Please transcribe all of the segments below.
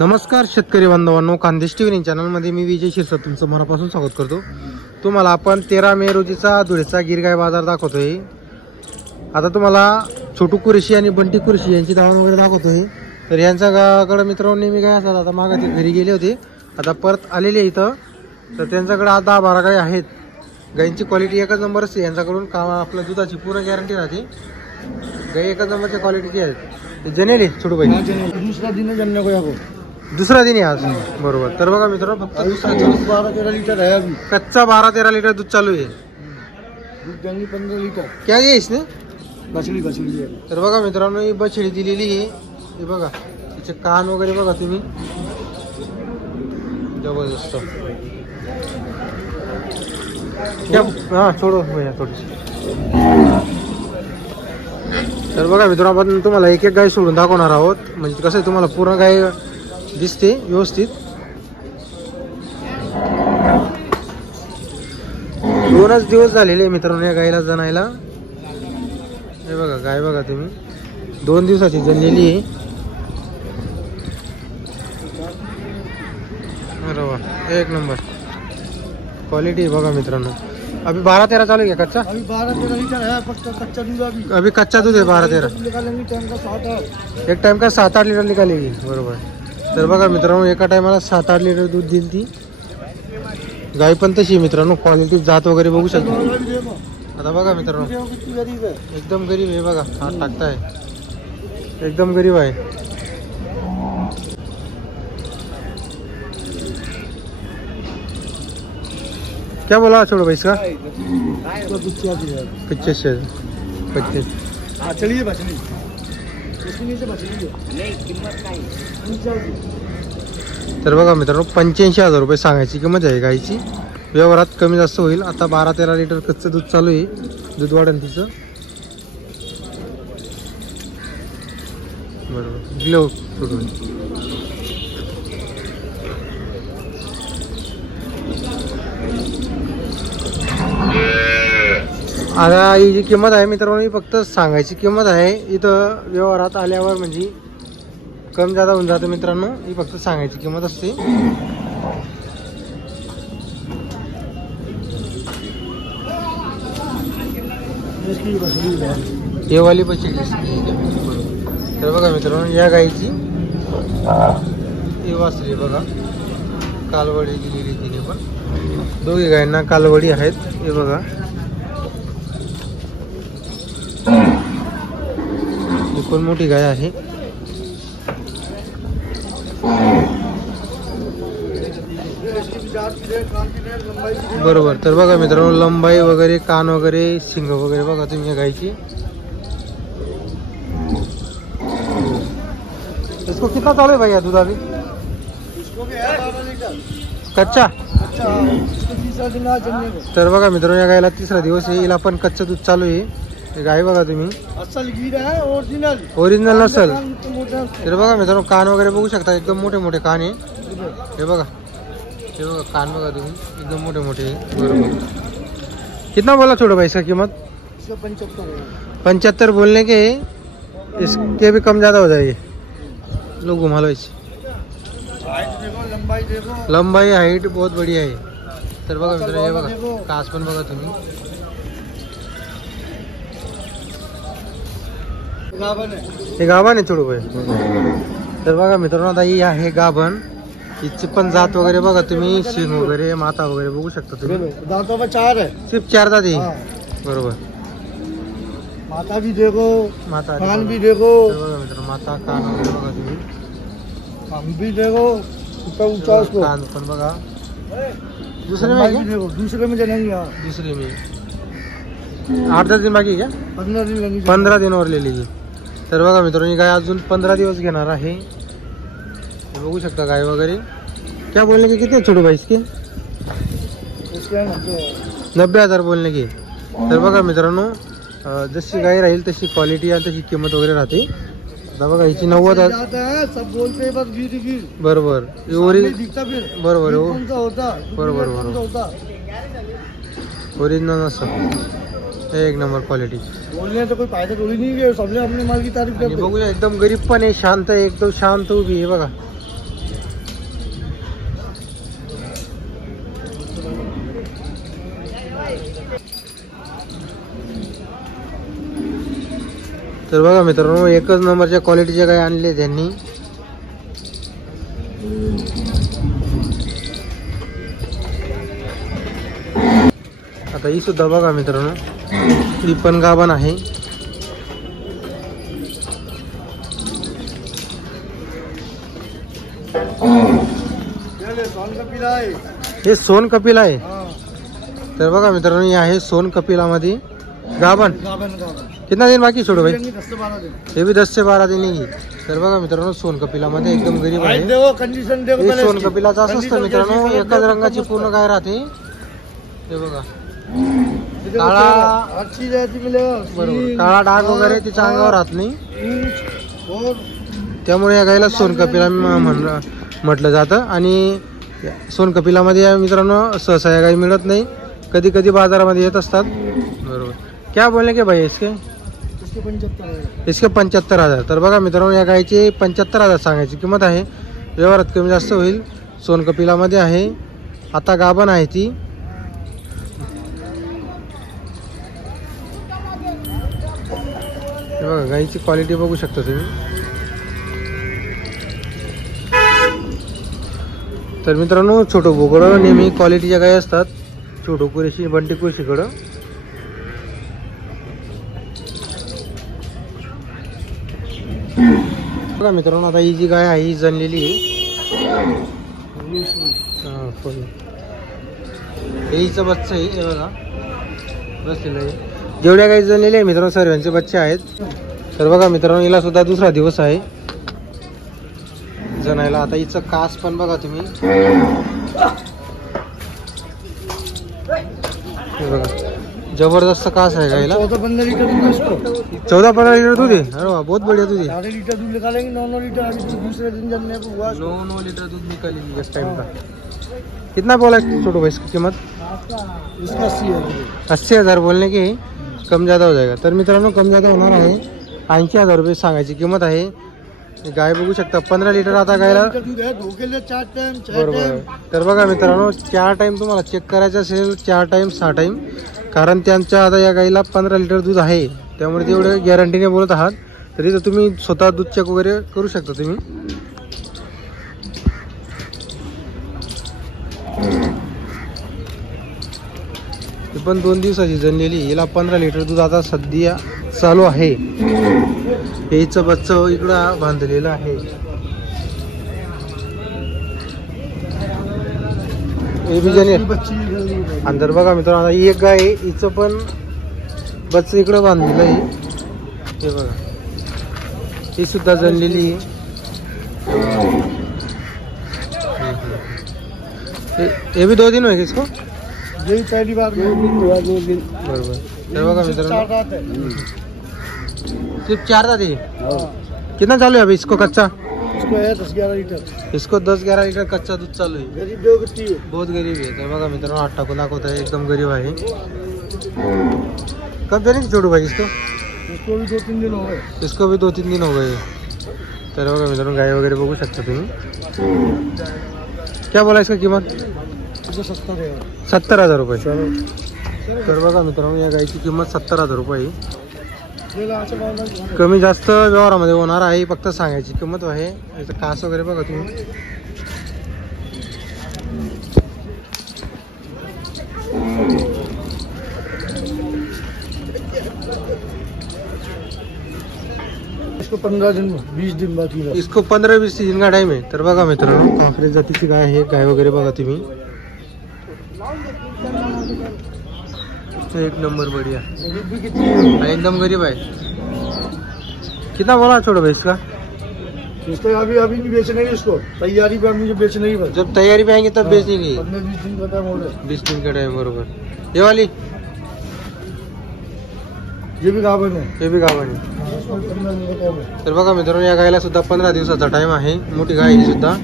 नमस्कार शेतकरी बांधवांनो, खानदेश टीव्ही चॅनलमध्ये मी विजय शिरसाट तुमचं मनापासून स्वागत करतो। तुम्हाला आपण 13 मे रोजीचा धुळेचा गिर गाय बाजार दाखवतोय। आता तुम्हाला छोटू कुरेशी आणि बंटी कुरेशी यांची दावण वगैरे दाखवतोय। तर यांच्या गावाकडे मित्रांनो मी गाय असतात, आता मागे ते घरी गेले होते, आता परत आलेले इथं। तर त्यांच्याकडे आता 10-12 गाय आहेत। गायींची क्वालिटी एकच नंबर असते, यांच्याकडून काम आपल्या दुधाची पूर्ण गॅरंटी राहते। गाय एकच नंबरच्या क्वालिटीची आहेत। जनेली छोटू भाई दूसरा दिन है जमने को यहाँ दुसरा दिन आहे आज, बरोबर। तर बघा मित्रांनो, फक्त दुसरा 12-13 लीटर है अभी। कच्चा 12-13 लीटर दूध चालू आहे। दूध देंगे 15 लीटर। क्या आहे इसने? बछड़ी है। तर बघा मित्रांनो, ही बछडी दिलेली आहे। हे बघा, तिचे कान वगैरे बघा तुम्ही, जबरदस्त। क्या हां छोडो भैया थोडीशी। तर बघा मित्रांनो, आपण तुम्हाला एक एक गाय सोडून दाखवणार आहोत, म्हणजे कसं आहे तुम्हाला पूर्ण गाय दिसते व्यवस्थित। 2च दिवस झालेले मित्रांनो या गायला जनायला। हे बघा गाय बघा तुम्ही, 2 दिवसाची जनलेली आहे। अरे वाह, एक नंबर क्वालिटी बघा मित्रांनो। अभी 12-13 चालू है कच्चा? अभी 12-13 लीटर है कच्चा दूध। अभी कच्चा दूध है 12-13। निकालेंगे टाइम का 7-8। एक टाइम का 7-8 लीटर निकालेगी, बरोबर। तर बघा मित्रांनो, एका टायमाला 7-8 लीटर दूध देईल ती गाय। पण तशी मित्रांनो क्वालिटी जात वगैरे बघू शकतो। आता बघा मित्रांनो, एकदम गरीब आहे बघा, हात टाकताय, एकदम गरीब आहे। क्या बोला छोड़ो भाई इसका? 25। चलिए बछड़ी तर बघा मित्रांनो, 85,000 रुपये सांगायची किंमत आहे गायची। व्यवहारात कमी जास्त होईल। आता 12-13 लीटर कच्चं दूध चालू आहे, दूध वाढेल तिचं, बरोबर। गिलो आता ही जी किंमत आहे मित्रांनो, ही फक्त सांगायची किंमत आहे। इथं व्यवहारात आल्यावर म्हणजे कम जादा होऊन जातं मित्रांनो, ही फक्त सांगायची किंमत असते। हे वाली बछडी। तर बघा मित्रांनो, या गायीची ही वासरी बघा, कालवडी दिलेली तिने पण, दोघी गायींना कालवडी आहेत। हे बघा, ही पण मोठी गाय आहे, बरोबर। तर बघा मित्रांनो, लंबाई वगैरे, कान वगैरे, शिंग वगैरे बघा तुम्ही या गायची। इसको कितना चालू है भैया दूध अभी? कच्चा। तर बघा मित्रांनो, या गायला 3रा दिवस आहे, हिला पण कच्चं दूध चालू आहे। गाय बघा तुम्ही, ओरिजिनल नसल। तर बघा मित्रांनो, कान वगैरे बघू शकता, एकदम मोठे मोठे कान आहे। हे बघा, हे बघा कान बघा तुम्ही, एकदम मोठे मोठे, बरोबर। कितना बोला छोड़ो भाई इसका कीमत? 75 बोलने के, इसके भी कम ज्यादा हो जाएगी। लोग घुमा लो इसे, लंबाई हाइट बहुत बढ़िया है। तर बघा मित्रांनो, हे बघा कास पण बघा तुम्ही, हे गाभण आहे छोडू भाई। तर बघा मित्रांनो, आता ही आहे गाभण, हिची पण जात वगैरे बघा तुम्ही, शिंग वगैरे, माता वगैरे बघू शकता तुम्ही। दांतों में 4 है, सिर्फ 4 दात आहे, बरोबर। माता भी देखो, माता कान भी देखो, बघा मित्रांनो, माता कान वगैरे बघा तुम्ही, हम भी देखो, ऊंचा उसको कान पण बघा। दूसरे में देखो, दूसरे में जनेंगे। दूसरे में 8-10 दिन बाकी है क्या? 15 दिन लगेंगे। 15 दिन और ले लीजिए। तर बघा मित्रांनो, गाय अजून 15 दिवस घेणार आहे। हे बघू शकता गाय वगैरे। क्या बोलने के कितने छोटू भाई इसके? 90,000 बोलने की। तर बघा मित्रांनो, जशी गाय राहील तशी क्वालिटी आणि तशी किंमत वगैरे राहते। आता बघा हिची 90,000 सब बोलते हैं बस गिर बरोबर, बरोबर बरोबर ओरिजिनल असं एक नंबर क्वालिटी। बोलने तो कोई फायदा थोड़ी नहीं है, सबने अपने माल की तारीफ करते। बघूया एकदम गरीब पण आहे, शांत आहे, एकदम शांत उभी आहे बघा। तर बघा मित्रांनो, एकच नंबरच्या क्वालिटीच्या गाय आणले त्यांनी. आता ही सुद्धा बघा मित्रांनो, ही पण गाभण आहे. हे सोन कपिला आहे. तर बघा मित्रांनो, हे आहे सोन कपिला मध्ये गाभण. कितना दिन बाकी छोड़ो भाई? ये भी 10 से 12 दिन ही. तर बघा मित्रांनो, सोन कपिला मध्ये एकदम गरीब आहे. हे सोन कपिलाचं असं असतं मित्रांनो, एकाच रंगाची पूर्ण गाय राहते. हे बघा, काळा बरोबर, काळा डाग वगैरे तिच्या अंगावर राहत नाही, त्यामुळे या गायला सोन कपिला म्हटलं जातं. आणि सोन कपिलामध्ये या मित्रांनो सहसा या गाई मिळत नाही, कधी कधी बाजारामध्ये येत असतात. बरोबर. क्या बोलने के भाई इसके 75,000. तर बघा मित्रांनो, या गायची 75,000 सांगायची किंमत आहे. व्यवहारात कमी जास्त होईल. सोन कपिलामध्ये आहे, आता गाभण आहे ती. बघा गायची क्वालिटी बघू शकता तुम्ही. तर मित्रांनो, छोटो बोकडं नेहमी क्वालिटीच्या गाय असतात. छोटो कुरेशी, बंटी कुरेशीकडं. बघा मित्रांनो, आता ही जी गाय आहे ही जनलेली आहे. हिचं बच्चा आहे. हे बघा बसलेलं आहे. जेवढ्या गाई जनलेले आहे मित्रांनो, सर्वांचे बच्चे आहेत. तर बघा मित्रांनो, हिला सुद्धा दुसरा दिवस आहे जनायला. आता हिचं कास पण बघा तुम्ही. हे बघा, जबरदस्त कास आहे गायला. 14-15 लीटर दूध इसको. 14-15 लीटर दूध है. अरे वाह, बहुत बढ़िया दूध है. 8 लीटर दूध निकालेंगे, 9 लीटर अभी दूसरे दिन जमने को हुआ. 9 लीटर दूध निकालेंगे इस टाइम का. कितना बोला है छोटू भाई इसकी कीमत? इसका 80,000 बोलने की, कम ज़्यादा हो जाएगा. तर मित्रांनो, कम ज़्यादा होणार आहे. 80,000 रुपये सांगायची किंमत आहे. गाय बघू शकता, 15 लीटर आता गायला. बरोबर. तर बघा मित्रांनो, 4 टाइम तुम्हाला चेक करायचं असेल, 4 टाइम 6 टाइम, कारण त्यांच्या आता या गाईला 15 लीटर दूध आहे, त्यामुळे तेवढे गॅरंटीने बोलत आहात. तरी तर तुम्ही स्वतः दूध चेक वगैरे करू शकता तुम्ही. ही पण 2 दिवसाची जनलेली. हिला 15 लीटर दूध आता सध्या चालू आहे. हिचं बच्चं इकडं बांधलेलं आहे. हे बी जने अंदर बघा मित्रांनो, आता ही एक गाय आहे, हिचं पण बच्चं इकडं बांधलेलं आहे. हे बघा, ही सुद्धा जनलेली आहे. ये भी 2 दिन हुए इसको. यही पहली बार बरोबर. तर बघा मित्रांनो, सिर्फ 4 था दी. कितना चालू है अभी इसको कच्चा? इसको है 10-11 लीटर. इसको 10-11 लीटर कच्चा दूध चालू है. गरीब लोग है. बहुत गरीब है. तर बघा मित्रांनो, हात टाकून दाखवत आहे, एकदम गरीब आहे. कब देने की छोटू भाई इसको? इसको भी 2-3 दिन हो गए. इसको भी 2-3 दिन हो गए. तर बघा मित्रांनो, गाय वगैरे बघू शकता तुम्ही. क्या बोला इसका कीमत? 70,000 रुपये. तर बघा मित्रांनो, या गायची किंमत 70,000 रुपये. कमी जास्त व्यवहारामध्ये होणार आहे, फक्त सांगायची किंमत आहे. याचं कास वगैरे बघा तुम्ही. इसको 15 दिन 20 दिन बाकी है. इसको 15-20 दिन का टाइम आहे. तर बघा मित्रांनो, आखरी जातीची गाय आहे. गाय वगैरे बघा तुम्ही, एक नंबर बढ़िया, एकदम गरीब है. कितना बोला छोड़ो भाई इसका? इसको अभी नहीं बेचने की. इसको तैयारी पे मुझे बेचने की. जब तैयारी पे आएंगे तब बेच देंगे. 15-20 दिन का टाइम हो गया. 20 दिन का टाइम. बरोबर. ये वाली, ये भी गाभण है. हे बी गाभण आहे. 15 दिन का टाइम है. तर बघा मित्रांनो, या गायला सुद्धा 15 दिवसाचा टाइम आहे. मोठी गाय आहे सुद्धा.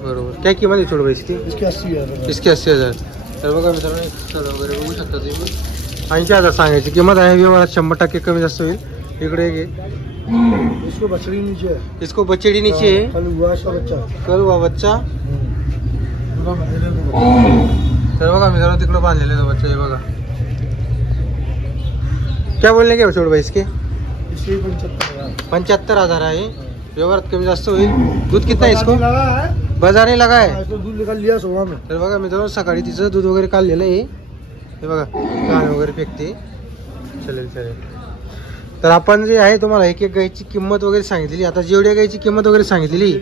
बरोबर. काय किंमत आहे छोड़ो भाई इसकी? इसके 80,000. इसके 80,000. तर बघा मित्रांनो, सर वगैरे बघू शकता तुम्ही. 80,000 सांगायची किंमत आहे. व्यवहारात 100% कमी जास्त होईल. इकडे एक इसको बछड़ी नीचे है. इसको बछड़ी नीचे है. कल हुआ इसका बच्चा. कल हुआ बच्चा. तर बघा मित्रांनो, तिकडे बांधलेले बच्चा आहे बघा. क्या बोलने के छोड़ भाई इसके? इसके 75,000 75,000 आहे. व्यवहारात कमी जास्त होईल. दूध कितना आहे इसको? लगा है बाजार नाही लगा आहे. इसको दूध निकाल लिया सुबह में. तर बघा मित्रांनो सकाळी तिचं दूध वगैरे काढलेलं आहे. हे बघा गाणं वगैरे फेकते. चालेल चालेल. तर आपण जे आहे तुम्हाला एक एक गायची किंमत वगैरे सांगितलेली. आता जेवढ्या गायची किंमत वगैरे सांगितलेली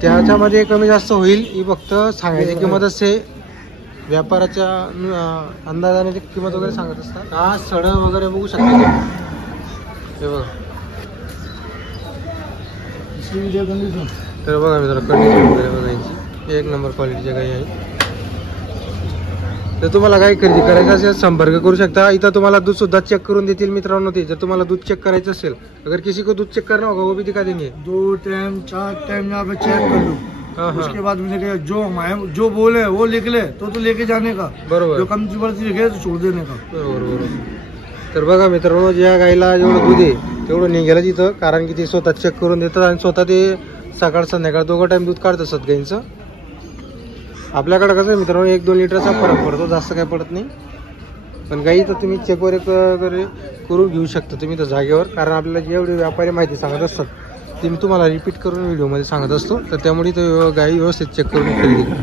त्याच्यामध्ये कमी जास्त होईल. ही फक्त सांगायची किंमत असते. व्यापाराच्या अंदाजाने ते किंमत वगैरे सांगत असतात. हा सड वगैरे बघू शकता. हे बघा. इसकी भी दे कंडीशन. तर बघा मित्रांनो कंडिशन वगैरे बघायची एक नंबर क्वालिटीच्या गाई आहे. तर तुम्हाला गाई खरेदी करायचं असेल संपर्क करू शकता. इथं तुम्हाला दूध सुद्धा चेक करून देतील मित्रांनो ते. जर तुम्हाला दूध चेक करायचं असेल अगर किसी को दूध चेक करना होगा वो भी दिखा देंगे. 2 टाइम 4 टाइम यहाँ पे चेक कर लो. हाँ हाँ. उसके बाद मैंने कहा जो बोले वो लिख ले तो लेके जाने का. बरोबर जो कम ची लिखे तो छोड़ देने का. बरोबर बरोबर. तर बघा मित्रांनो ज्या गाईला जेवढं दूध आहे तेवढं निघालं तिथं. कारण की ते स्वतः चेक करून देतात आणि स्वतः ते सकाळ संध्याकाळ दोघं टाइम दूध काढत असतात गाईंचं. आपल्याकडे कसं आहे मित्रांनो 1-2 लिटरचा फरक पडतो. जास्त काय पडत नाही. पण गाई तर तुम्ही चेक वगैरे करून घेऊ शकता तुम्ही तर जागेवर. कारण आपल्याला जेवढे व्यापारी माहिती सांगत असतात ते मी तुम्हाला रिपीट करून व्हिडिओमध्ये सांगत असतो. तर त्यामुळे तो गाई व्यवस्थित चेक करून खरेदी करा.